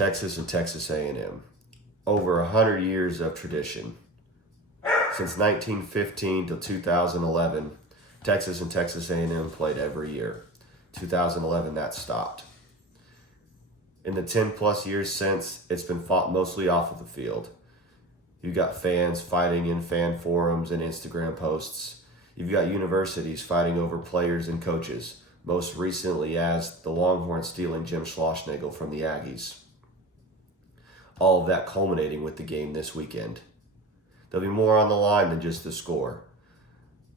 Texas and Texas A&M. Over 100 years of tradition. Since 1915 till 2011, Texas and Texas A&M played every year. 2011, that stopped. In the 10 plus years since, it's been fought mostly off of the field. You've got fans fighting in fan forums and Instagram posts. You've got universities fighting over players and coaches, most recently as the Longhorns stealing Jim Schlossnagle from the Aggies. All of that culminating with the game this weekend. There'll be more on the line than just the score.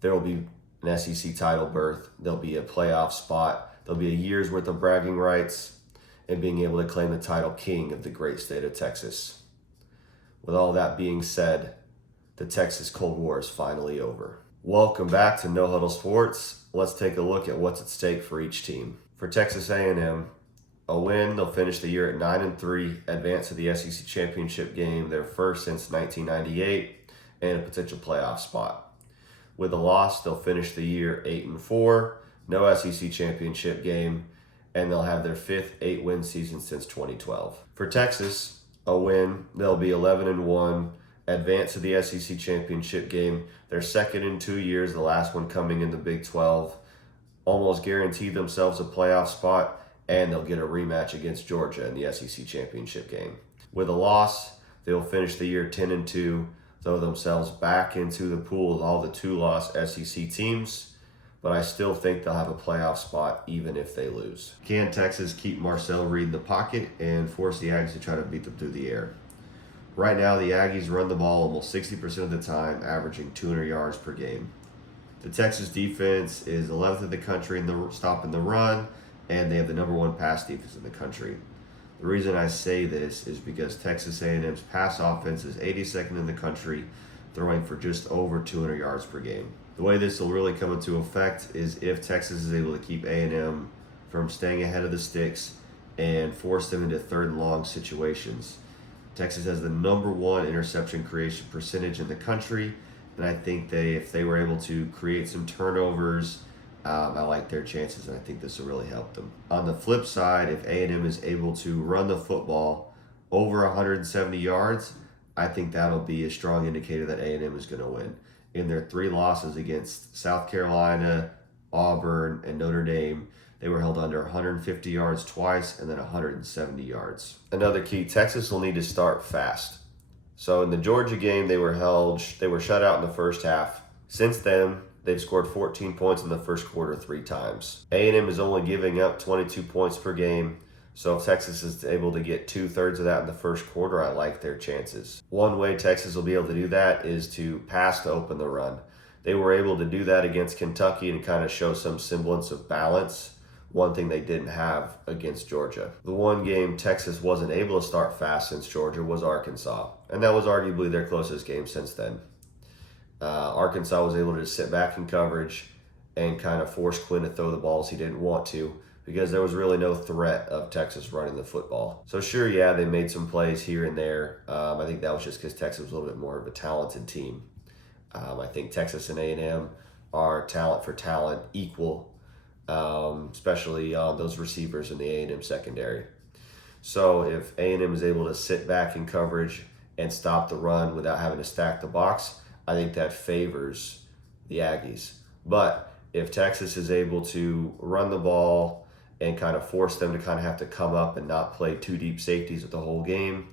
There will be an SEC title berth. There'll be a playoff spot. There'll be a year's worth of bragging rights and being able to claim the title king of the great state of Texas. With all that being said, the Texas Cold War is finally over. Welcome back to No Huddle Sports. Let's take a look at what's at stake for each team. For Texas A&M, a win, they'll finish the year at 9-3, advance to the SEC championship game, their first since 1998, and a potential playoff spot. With a loss, they'll finish the year 8-4, no SEC championship game, and they'll have their fifth 8-win season since 2012. For Texas, a win, they'll be 11-1, advance to the SEC championship game, their second in 2 years, the last one coming in the Big 12, almost guarantee themselves a playoff spot, and they'll get a rematch against Georgia in the SEC championship game. With a loss, they'll finish the year 10-2, throw themselves back into the pool of all the two-loss SEC teams, but I still think they'll have a playoff spot even if they lose. Can Texas keep Marcel Reed in the pocket and force the Aggies to try to beat them through the air? Right now, the Aggies run the ball almost 60% of the time, averaging 200 yards per game. The Texas defense is 11th in the country in stopping the run, and they have the number one pass defense in the country. The reason I say this is because Texas A&M's pass offense is 82nd in the country, throwing for just over 200 yards per game. The way this will really come into effect is if Texas is able to keep A&M from staying ahead of the sticks and force them into third and long situations. Texas has the number one interception creation percentage in the country, and I think that if they were able to create some turnovers, I like their chances, and I think this will really help them. On the flip side, if A&M is able to run the football over 170 yards, I think that'll be a strong indicator that A&M is going to win. In their 3 losses against South Carolina, Auburn, and Notre Dame, they were held under 150 yards twice and then 170 yards. Another key, Texas will need to start fast. So in the Georgia game, they were shut out in the first half. Since then, they've scored 14 points in the first quarter 3 times. A&M is only giving up 22 points per game, so if Texas is able to get 2/3 of that in the first quarter, I like their chances. One way Texas will be able to do that is to pass to open the run. They were able to do that against Kentucky and kind of show some semblance of balance, one thing they didn't have against Georgia. The one game Texas wasn't able to start fast since Georgia was Arkansas, and that was arguably their closest game since then. Arkansas was able to just sit back in coverage and kind of force Quinn to throw the balls he didn't want to because there was really no threat of Texas running the football. So sure, yeah, they made some plays here and there. I think that was just because Texas was a little bit more of a talented team. I think Texas and A&M are talent for talent equal, especially those receivers in the A&M secondary. So if A&M is able to sit back in coverage and stop the run without having to stack the box, I think that favors the Aggies. But if Texas is able to run the ball and kind of force them to kind of have to come up and not play 2 deep safeties with the whole game,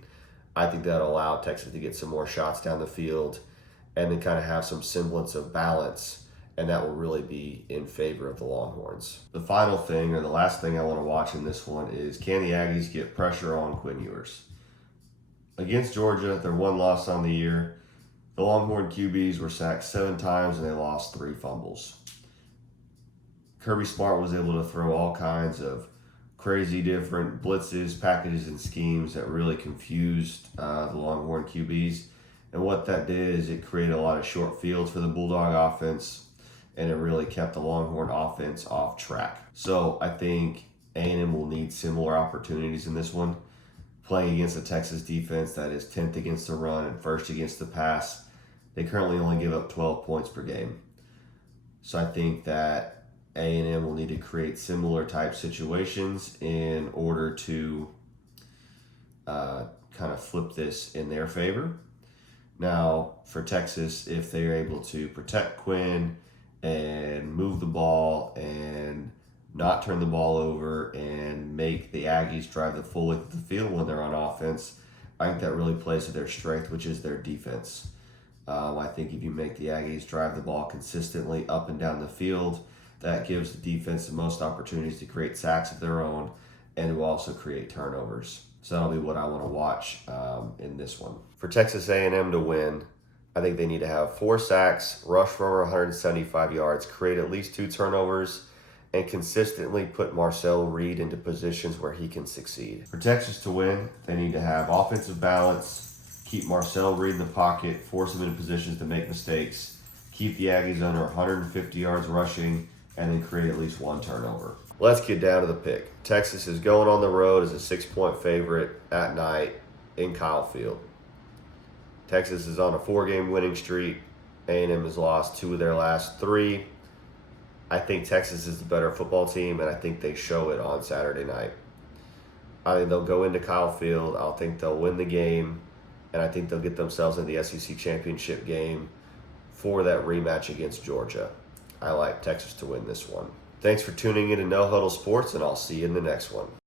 I think that'll allow Texas to get some more shots down the field and then kind of have some semblance of balance, and that will really be in favor of the Longhorns. The final thing, or the last thing I want to watch in this one, is can the Aggies get pressure on Quinn Ewers? Against Georgia, their 1 loss on the year, the Longhorn QBs were sacked 7 times and they lost 3 fumbles. Kirby Smart was able to throw all kinds of crazy different blitzes, packages, and schemes that really confused the Longhorn QBs. And what that did is it created a lot of short fields for the Bulldog offense, and it really kept the Longhorn offense off track. So I think A&M will need similar opportunities in this one. Playing against a Texas defense that is 10th against the run and 1st against the pass, they currently only give up 12 points per game. So I think that A&M will need to create similar type situations in order to kind of flip this in their favor. Now, for Texas, if they're able to protect Quinn and move the ball and not turn the ball over and make the Aggies drive the full length of the field when they're on offense, I think that really plays to their strength, which is their defense. I think if you make the Aggies drive the ball consistently up and down the field, that gives the defense the most opportunities to create sacks of their own and to also create turnovers. So that'll be what I want to watch in this one. For Texas A&M to win, I think they need to have 4 sacks, rush for over 175 yards, create at least 2 turnovers, and consistently put Marcel Reed into positions where he can succeed. For Texas to win, they need to have offensive balance, keep Marcel Reed in the pocket, force him into positions to make mistakes, keep the Aggies under 150 yards rushing, and then create at least 1 turnover. Let's get down to the pick. Texas is going on the road as a 6-point favorite at night in Kyle Field. Texas is on a 4-game winning streak. A&M has lost 2 of their last 3. I think Texas is the better football team, and I think they show it on Saturday night. I think they'll go into Kyle Field. I think they'll win the game, and I think they'll get themselves in the SEC championship game for that rematch against Georgia. I like Texas to win this one. Thanks for tuning in to No Huddle Sports, and I'll see you in the next one.